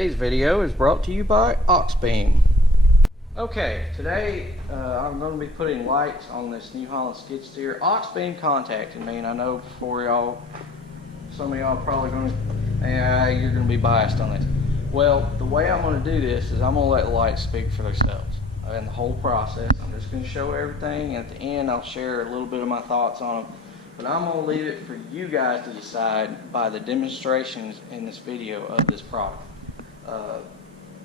Today's video is brought to you by AUXBEAM. Okay, today I'm going to be putting lights on this New Holland skid steer. AUXBEAM contacted me, and I know before y'all, some of y'all probably going to, you're going to be biased on this. Well, the way I'm going to do this is I'm going to let the lights speak for themselves. And the whole process, I'm just going to show everything, and at the end I'll share a little bit of my thoughts on them. But I'm going to leave it for you guys to decide by the demonstrations in this video of this product.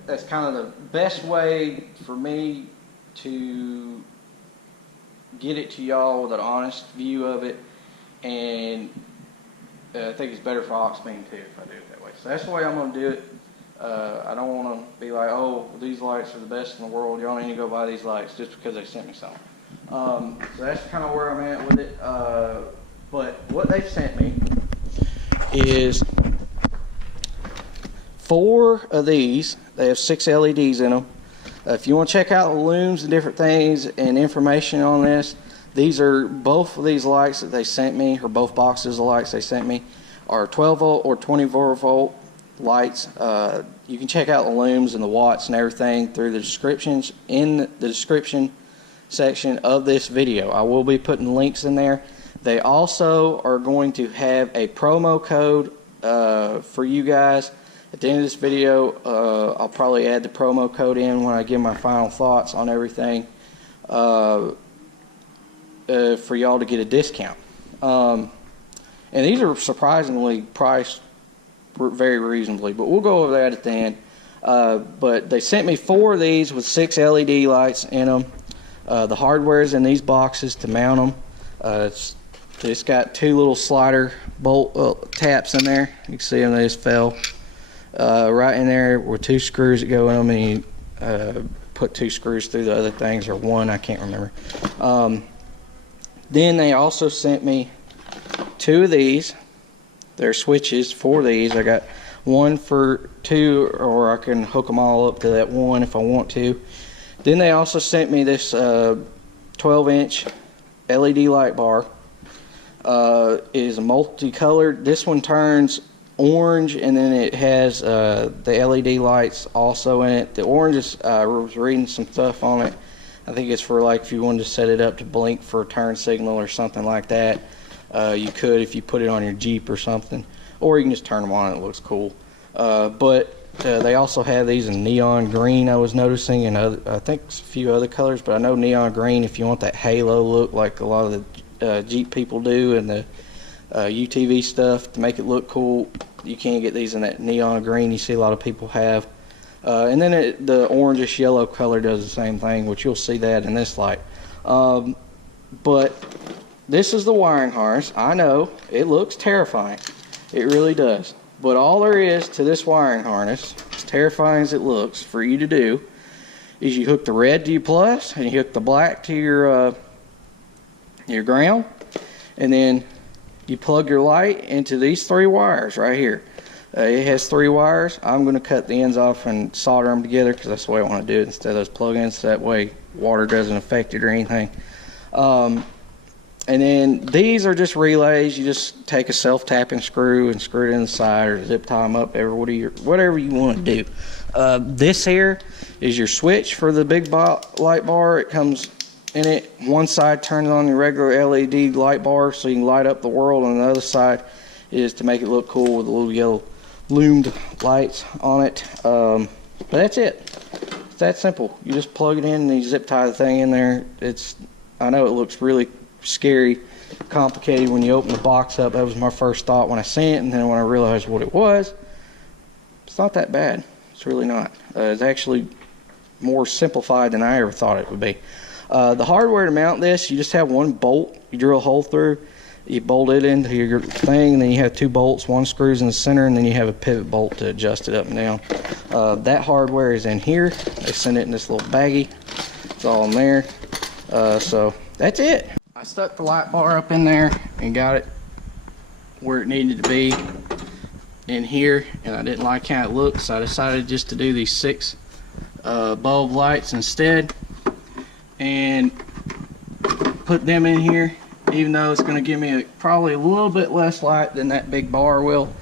That's kind of the best way for me to get it to y'all with an honest view of it, and I think it's better for AUXBEAM too if I do it that way. So that's the way I'm going to do it. I don't want to be like, oh, these lights are the best in the world, y'all need to go buy these lights just because they sent me some. So that's kind of where I'm at with it. But what they sent me is 4 of these. They have 6 LEDs in them. If you want to check out the looms and different things and information on this, these are both of these lights that they sent me, or both boxes of lights they sent me, are 12 volt or 24 volt lights. You can check out the looms and the watts and everything through the descriptions in the description section of this video. I will be putting links in there. They also are going to have a promo code for you guys. At the end of this video, I'll probably add the promo code in when I give my final thoughts on everything for y'all to get a discount. And these are surprisingly priced very reasonably, but we'll go over that at the end. But they sent me 4 of these with 6 LED lights in them. The hardware is in these boxes to mount them. It's got 2 little slider bolt taps in there. You can see them, they just fell. Right in there were 2 screws that go in them, and you put 2 screws through the other things, or 1, I can't remember. Then they also sent me 2 of these. They're switches for these. I got 1 for 2, or I can hook them all up to that 1 if I want to. Then they also sent me this 12-inch LED light bar. It is multicolored. This one turns orange, and then it has the LED lights also in it. The orange is, I was reading some stuff on it. I think it's for like if you wanted to set it up to blink for a turn signal or something like that. You could if you put it on your Jeep or something, or you can just turn them on and it looks cool. But they also have these in neon green, I was noticing, and I think a few other colors, but I know neon green if you want that halo look like a lot of the Jeep people do, and the UTV stuff to make it look cool. You can get these in that neon green you see a lot of people have. And then the orangish yellow color does the same thing, which you'll see that in this light. But this is the wiring harness. I know it looks terrifying, it really does, but all there is to this wiring harness, as terrifying as it looks for you to do, is you hook the red to your plus and you hook the black to your ground, and then you plug your light into these 3 wires right here. It has 3 wires. I'm going to cut the ends off and solder them together because that's the way I want to do it instead of those plug-ins, so that way water doesn't affect it or anything. And then these are just relays. You just take a self-tapping screw and screw it in the side, or zip tie them up, whatever you want to do. This here is your switch for the big light bar. It comes in it. One side turns on your regular LED light bar so you can light up the world, and the other side is to make it look cool with the little yellow loomed lights on it. But that's it. It's that simple. You just plug it in and you zip tie the thing in there. I know it looks really scary, complicated when you open the box up. That was my first thought when I seen it, and then when I realized what it was, it's not that bad. It's really not. It's actually more simplified than I ever thought it would be. The hardware to mount this, you just have 1 bolt you drill a hole through, you bolt it into your thing, and then you have 2 bolts, 1 screws in the center, and then you have a pivot bolt to adjust it up and down. That hardware is in here. They send it in this little baggie. It's all in there. So that's it. I stuck the light bar up in there and got it where it needed to be in here, and I didn't like how it looked, so I decided just to do these 6 bulb lights instead and put them in here, even though it's going to give me probably a little bit less light than that big bar will.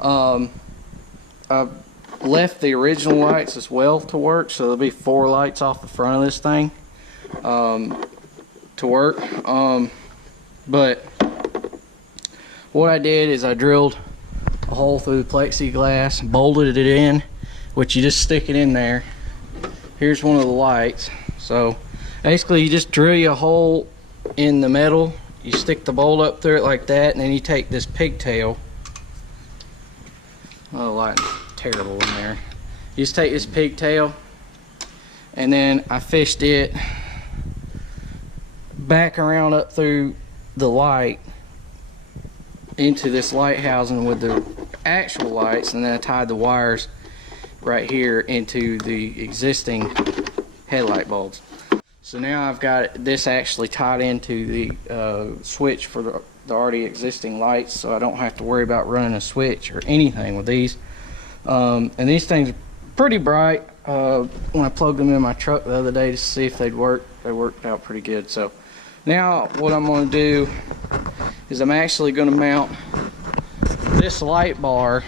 I left the original lights as well to work, so there'll be 4 lights off the front of this thing to work. But what I did is I drilled a hole through the plexiglass, bolted it in, which you just stick it in there. Here's one of the lights. So basically you just drill you a hole in the metal, you stick the bolt up through it like that, and then you take this pigtail. Oh, the lighting's terrible in there. You just take this pigtail, and then I fished it back around up through the light into this light housing with the actual lights, and then I tied the wires right here into the existing headlight bulbs. So now I've got this actually tied into the switch for the already existing lights, so I don't have to worry about running a switch or anything with these. And these things are pretty bright. When I plugged them in my truck the other day to see if they'd work, they worked out pretty good. So now what I'm going to do is I'm actually going to mount this light bar,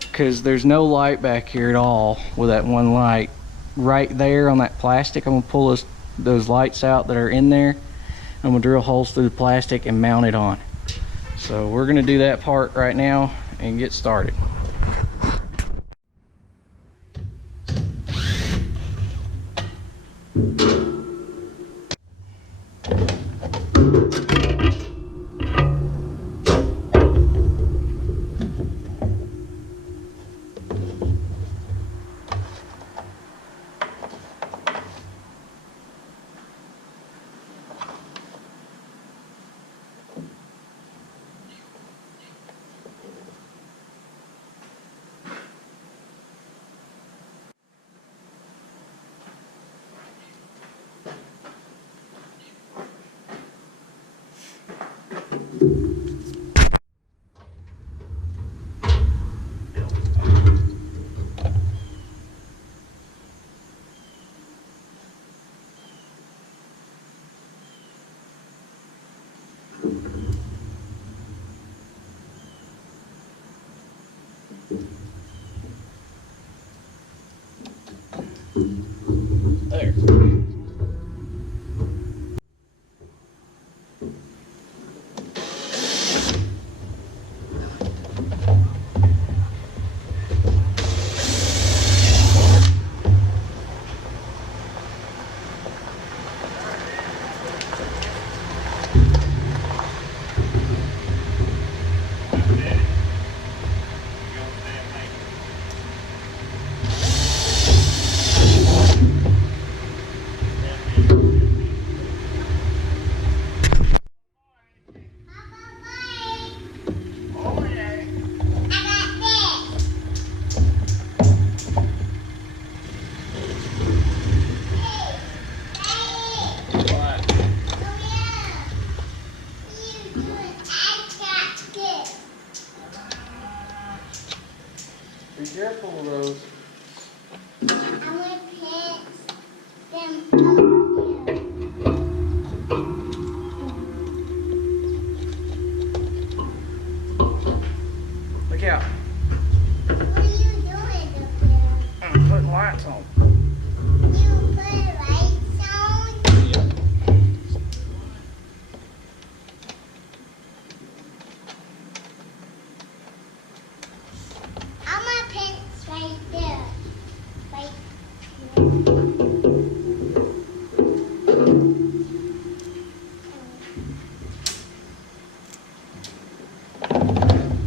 because there's no light back here at all with that one light right there on that plastic. I'm going to pull those lights out that are in there. I'm going to drill holes through the plastic and mount it on. So we're going to do that part right now and get started. There. Be careful of those. I'm gonna pick them up here. Look out. What are you doing up there? I'm putting lights on. You put lights on? Yep. I'm gonna pin right there. Right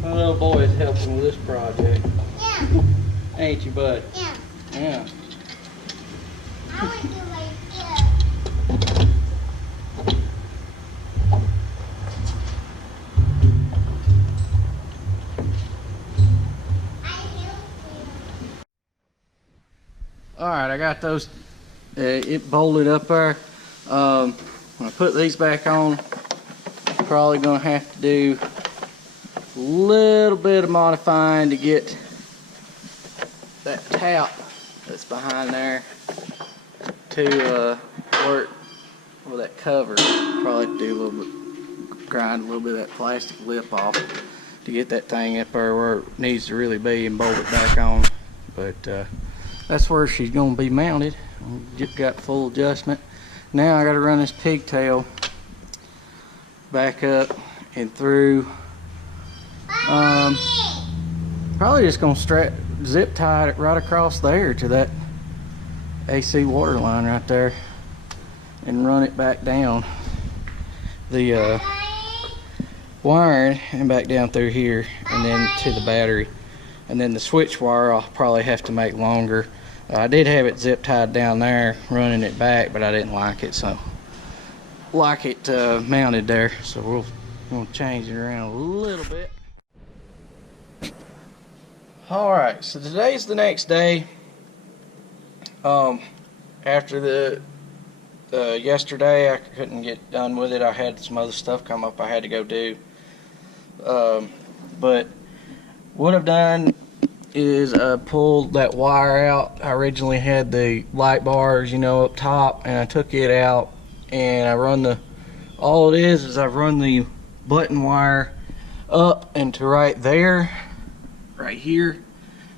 My little boy is helping with this project. Yeah, Ain't you, bud? yeah. Yeah. I want to do right there. I help you. Alright, I got those it bolted up there. When I put these back on, probably gonna have to do a little bit of modifying to get that tap that's behind there to work with that cover. Probably have to do a little bit, grind a little bit of that plastic lip off. to get that thing up there where it needs to really be and bolt it back on. But that's where she's going to be mounted. Got full adjustment. Now I got to run this pigtail back up and through. Probably just going to zip tie it right across there to that AC water line right there and run it back down the wiring and back down through here and then to the battery. And then the switch wire I'll probably have to make longer. I did have it zip tied down there running it back, but I didn't like it, so mounted there, so we'll change it around a little bit. Alright, so today's the next day. After the yesterday I couldn't get done with it. I had some other stuff come up I had to go do. But what I've done is I pulled that wire out. I originally had the light bars, you know, up top, and I took it out and I run all it is I've run the button wire up into right there, right here,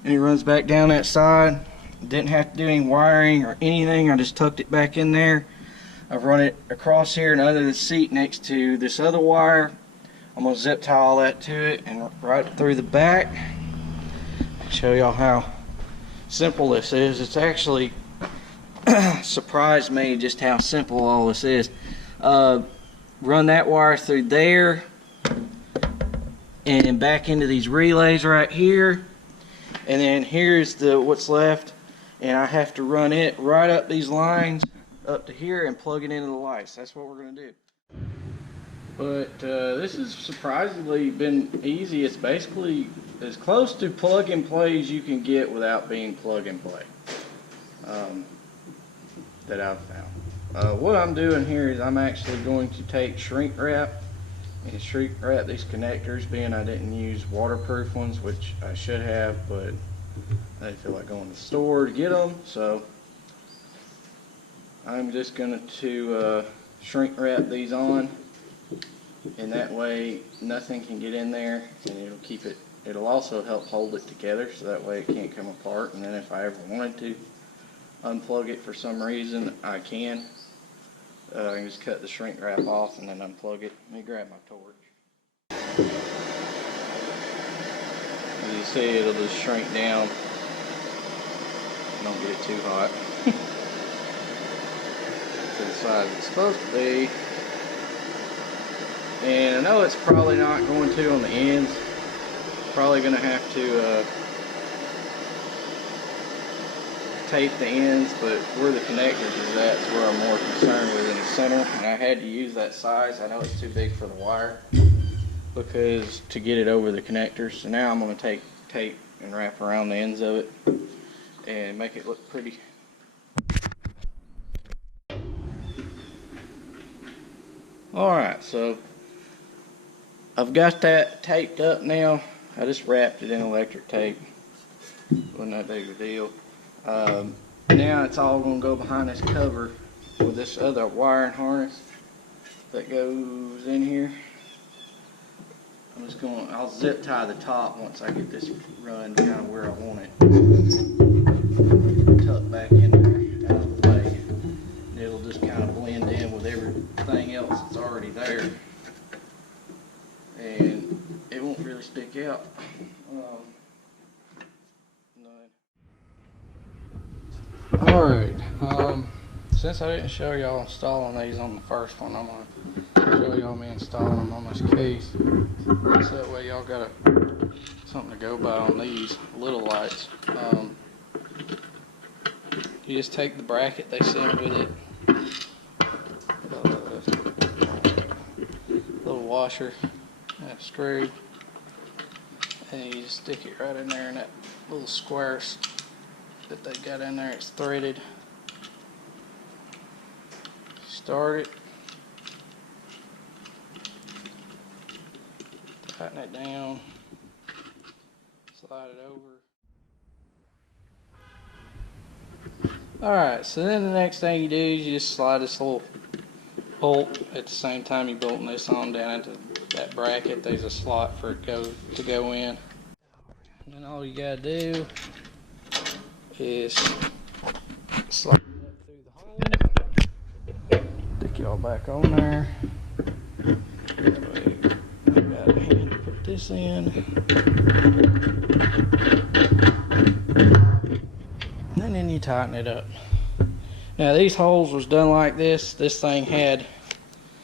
and it runs back down that side. Didn't have to do any wiring or anything. I just tucked it back in there. I've run it across here and under the seat next to this other wire. I'm going to zip tie all that to it and right through the back. I'll show y'all how simple this is. It's actually surprised me just how simple all this is. Run that wire through there and back into these relays right here. And then here's what's left. And I have to run it right up these lines up to here and plug it into the lights. That's what we're going to do. But this has surprisingly been easy. It's basically as close to plug and play as you can get without being plug and play that I've found. What I'm doing here is I'm actually going to take shrink wrap and shrink wrap these connectors, being I didn't use waterproof ones, which I should have, but I didn't feel like going to the store to get them, so I'm just going to shrink wrap these on, and that way nothing can get in there, and it'll keep it. It'll also help hold it together, so that way it can't come apart. And then if I ever wanted to unplug it for some reason, I can. I can just cut the shrink wrap off and then unplug it. Let me grab my torch. As you see, it'll just shrink down. Don't get it too hot. To the size it's supposed to be. And I know it's probably not going to on the ends. Probably going to have to tape the ends, but where the connectors is at is where I'm more concerned with in the center. And I had to use that size. I know it's too big for the wire because to get it over the connectors. So now I'm going to take tape and wrap around the ends of it and make it look pretty. Alright, so I've got that taped up now. I just wrapped it in electric tape. Wasn't that big of a deal. Now it's all going to go behind this cover with this other wiring harness that goes in here. I'll zip tie the top once I get this run kind of where I want it. Tuck back in there out of the way. And it'll just kind of blend in with everything else that's already there. And it won't really stick out. Alright, since I didn't show y'all installing these on the first one, I'm going to show y'all me installing them on this case. So that way y'all got something to go by on these little lights. You just take the bracket they send with it, little washer, that screw, and you just stick it right in there in that little square that they got in there. It's threaded. Start it, tighten it down, slide it over. Alright, so then the next thing you do is you just slide this little bolt at the same time you're bolting this on down into that bracket, there's a slot for it to go in. And then all you gotta do is slide it up through the hole. Stick y'all back on there. That way I got a hand to put this in. And then you tighten it up. Now these holes was done like this. This thing had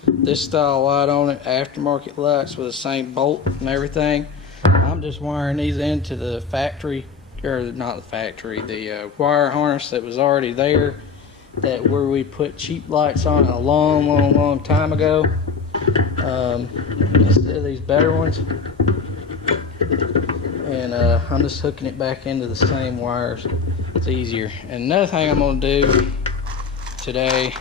this style light on it, aftermarket lights with the same bolt and everything. I'm just wiring these into the factory, or not the factory, the wire harness that was already there, that where we put cheap lights on a long time ago, instead of these better ones. And I'm just hooking it back into the same wires. It's easier. And another thing I'm going to do today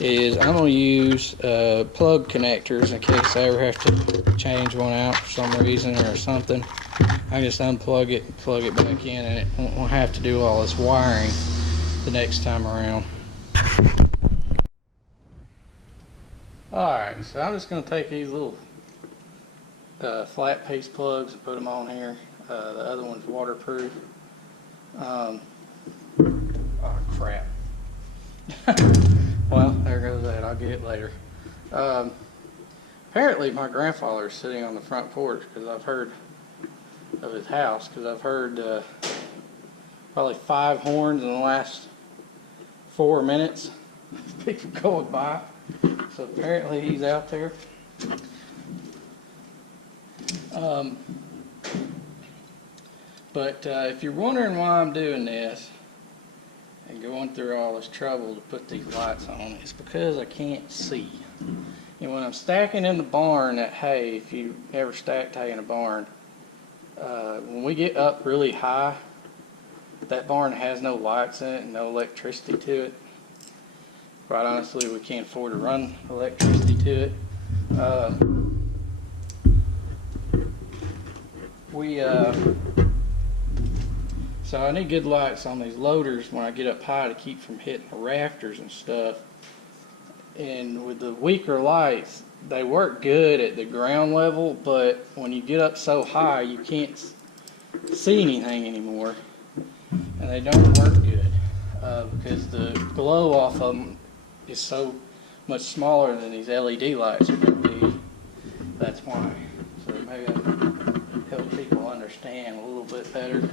is I'm going to use plug connectors in case I ever have to change one out for some reason or something. I just unplug it and plug it back in, and it won't have to do all this wiring the next time around. Alright, so I'm just going to take these little flat piece plugs and put them on here. The other one's waterproof. Oh crap. Well, there goes that. I'll get it later. Apparently my grandfather's sitting on the front porch because I've heard of his house, because I've heard probably 5 horns in the last 4 minutes. People going by. So apparently he's out there. But if you're wondering why I'm doing this and going through all this trouble to put these lights on, it's because I can't see. And when I'm stacking in the barn that hay, if you ever stacked hay in a barn, when we get up really high, that barn has no lights in it and no electricity to it. Quite honestly, we can't afford to run electricity to it. So I need good lights on these loaders when I get up high to keep from hitting the rafters and stuff. And with the weaker lights, they work good at the ground level, but when you get up so high, you can't see anything anymore. And they don't work good because the glow off of them is so much smaller than these LED lights are going to be. That's why. So maybe I'll help people understand a little bit better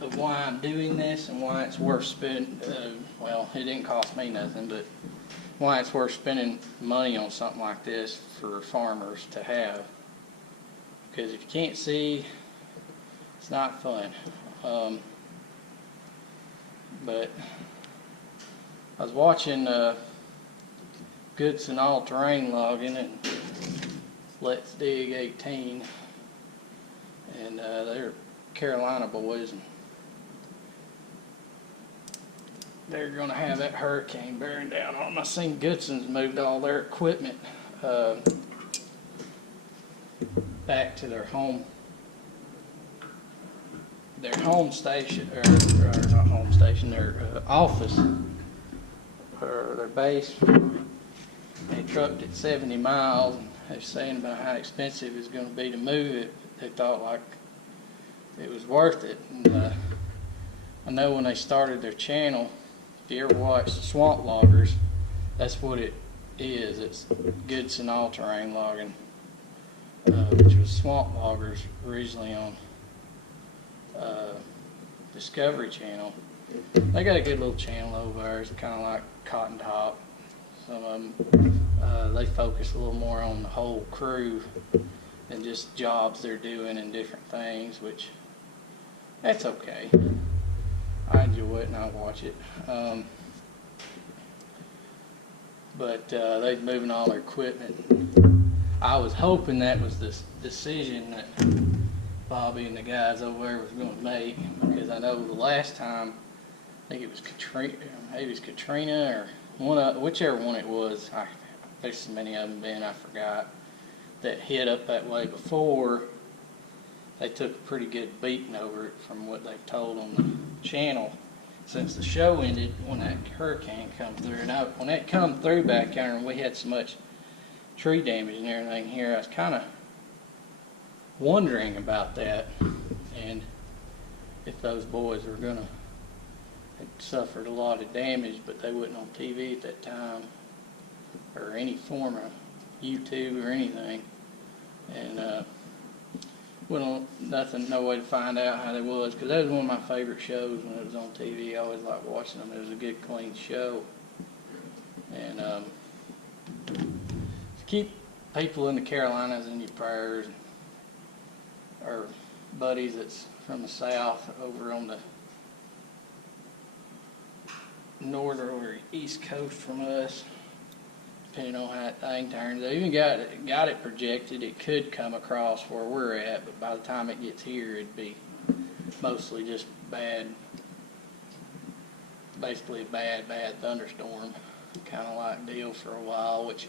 of why I'm doing this and why it's worth spending. Well, it didn't cost me nothing, but why it's worth spending money on something like this for farmers to have. Because if you can't see, it's not fun. But I was watching Goodson All Terrain Logging and Let's Dig 18, and they're Carolina boys, and they're going to have that hurricane bearing down on them. I seen Goodson's moved all their equipment back to their home station, or not home station, their office, or their base. They trucked it 70 miles, and they're saying about how expensive it's going to be to move it. They thought like it was worth it. And I know when they started their channel, if you ever watched Swamp Loggers, that's what it is. It's Goodson All Terrain Logging, which was Swamp Loggers originally on Discovery Channel. They got a good little channel over there. It's kind of like Cotton Top. Some of them, they focus a little more on the whole crew than just jobs they're doing and different things, which that's okay. I enjoy it and I watch it. But they're moving all their equipment. I was hoping that was the decision that Bobby and the guys over there was going to make, because I know the last time, I think it was Katrina, maybe it was Katrina or whichever one it was. There's so many of them been, I forgot, that hit up that way before. They took a pretty good beating over it from what they've told on the channel. since the show ended when that hurricane come through. And when that come through back there and we had so much tree damage and everything here, I was kind of wondering about that and if those boys were gonna had suffered a lot of damage, but they wasn't on TV at that time or any form of YouTube or anything. And well, no way to find out how they was, because that was one of my favorite shows when it was on TV. I always liked watching them. It was a good, clean show. And keep people in the Carolinas in your prayers. Our buddies that's from the south over on the north or east coast from us, depending on how that thing turns. They even got it projected it could come across where we're at, but by the time it gets here, it'd be mostly just bad, basically a bad thunderstorm kind of like deal for a while, which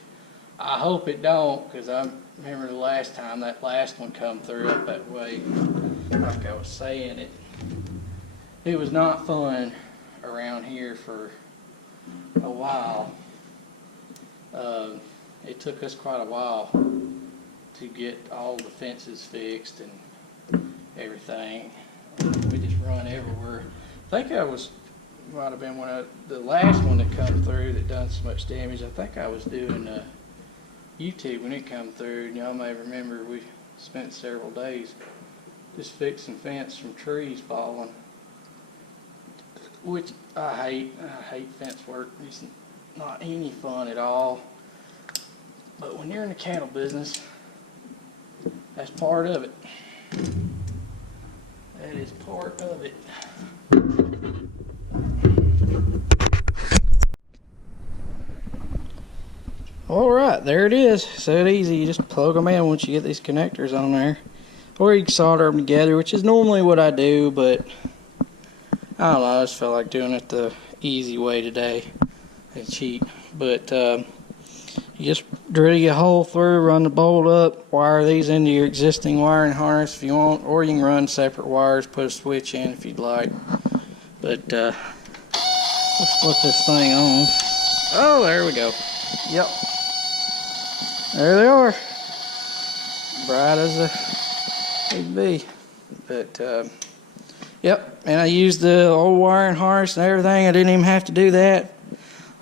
I hope it don't, because I remember the last time that last one come through up that way, like I was saying, it was not fun around here for a while. It took us quite a while to get all the fences fixed and everything. We just run everywhere. I think might have been the last one that come through that done so much damage. I think I was doing YouTube when it come through, and y'all may remember we spent several days just fixing fence from trees falling, which I hate fence work. It's not any fun at all. But when you're in the cattle business, that's part of it. That is part of it. Alright, there it is. So easy. You just plug them in once you get these connectors on there. Or you can solder them together, which is normally what I do, but I don't know, I just felt like doing it the easy way today and cheap. But you just drill your hole through, run the bolt up, wire these into your existing wiring harness if you want, or you can run separate wires, put a switch in if you'd like. But let's flip this thing on. Oh, there we go. Yep. There they are. Bright as a big bee. But yep, and I used the old wiring harness and everything. I didn't even have to do that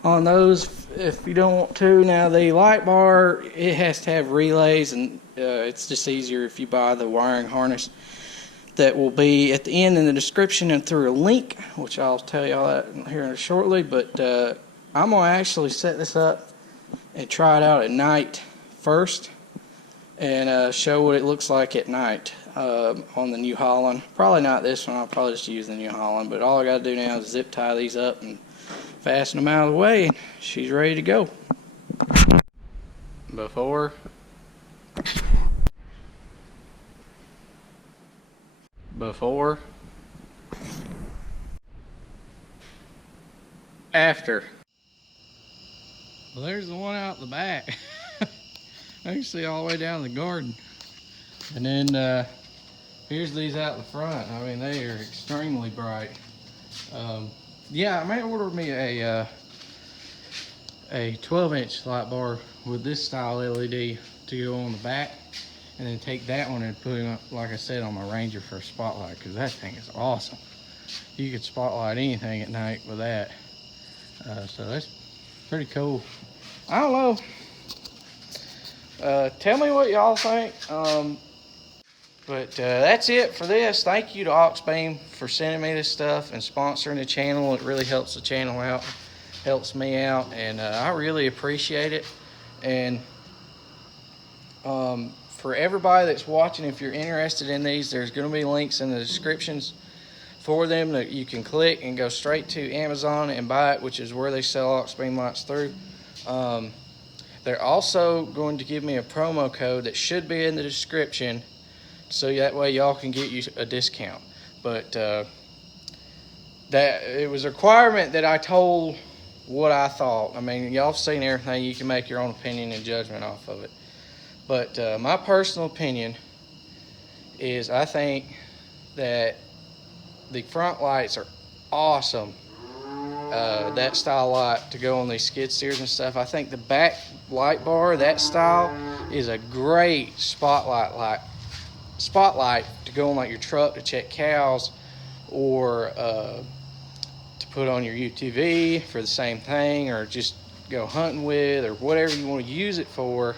on those if you don't want to. Now the light bar, it has to have relays, and it's just easier if you buy the wiring harness that will be at the end in the description and through a link, which I'll tell y'all that here shortly. But I'm going to actually set this up and try it out at night first and show what it looks like at night on the New Holland. Probably not this one. I'll probably just use the New Holland, but all I got to do now is zip tie these up and fasten them out of the way, and she's ready to go. Before, after. Well, there's the one out the back. I can see all the way down the garden. And then here's these out the front. I mean, they are extremely bright. Yeah, I may order me a 12-inch light bar with this style LED to go on the back, and then take that one and put it up, like I said, on my Ranger for a spotlight, because that thing is awesome. You could spotlight anything at night with that. So that's pretty cool. I don't know. Tell me what y'all think. But that's it for this. Thank you to AUXBEAM for sending me this stuff and sponsoring the channel. It really helps the channel out, helps me out, and I really appreciate it. And for everybody that's watching, if you're interested in these, there's going to be links in the descriptions for them that you can click and go straight to Amazon and buy it, which is where they sell AUXBEAM lights through. They're also going to give me a promo code that should be in the description, so that way y'all can get you a discount. But that it was a requirement that I told what I thought. I mean, y'all seen everything. You can make your own opinion and judgment off of it. But my personal opinion is I think that the front lights are awesome that style light to go on these skid steers and stuff. I think the back light bar, that style, is a great spotlight to go on like your truck to check cows, or to put on your UTV for the same thing, or just go hunting with, or whatever you want to use it for.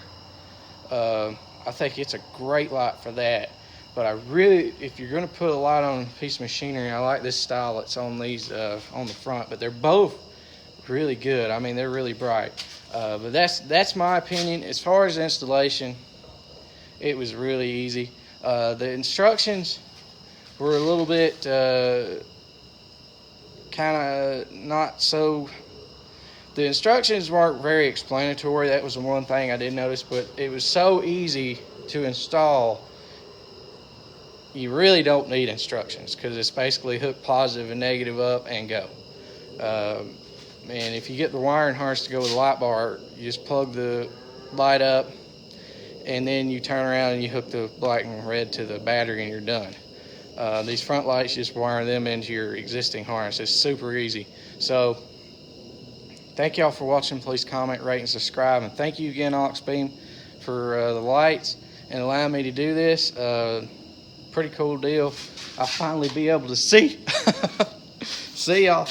I think it's a great light for that. But I really, if you're going to put a light on a piece of machinery, I like this style that's on these on the front. But they're both really good. I mean, they're really bright. But that's my opinion. As far as installation, it was really easy. The instructions were a little bit kind of not so. The instructions weren't very explanatory. That was the one thing I did notice. But it was so easy to install. You really don't need instructions, because it's basically hook positive and negative up and go. And if you get the wiring harness to go with the light bar, you just plug the light up, and then you turn around and you hook the black and red to the battery, and you're done. These front lights, just wire them into your existing harness. It's super easy. So thank y'all for watching. Please comment, rate, and subscribe. And thank you again, AUXBEAM, for the lights and allowing me to do this. Pretty cool deal. I'll finally be able to see. See y'all.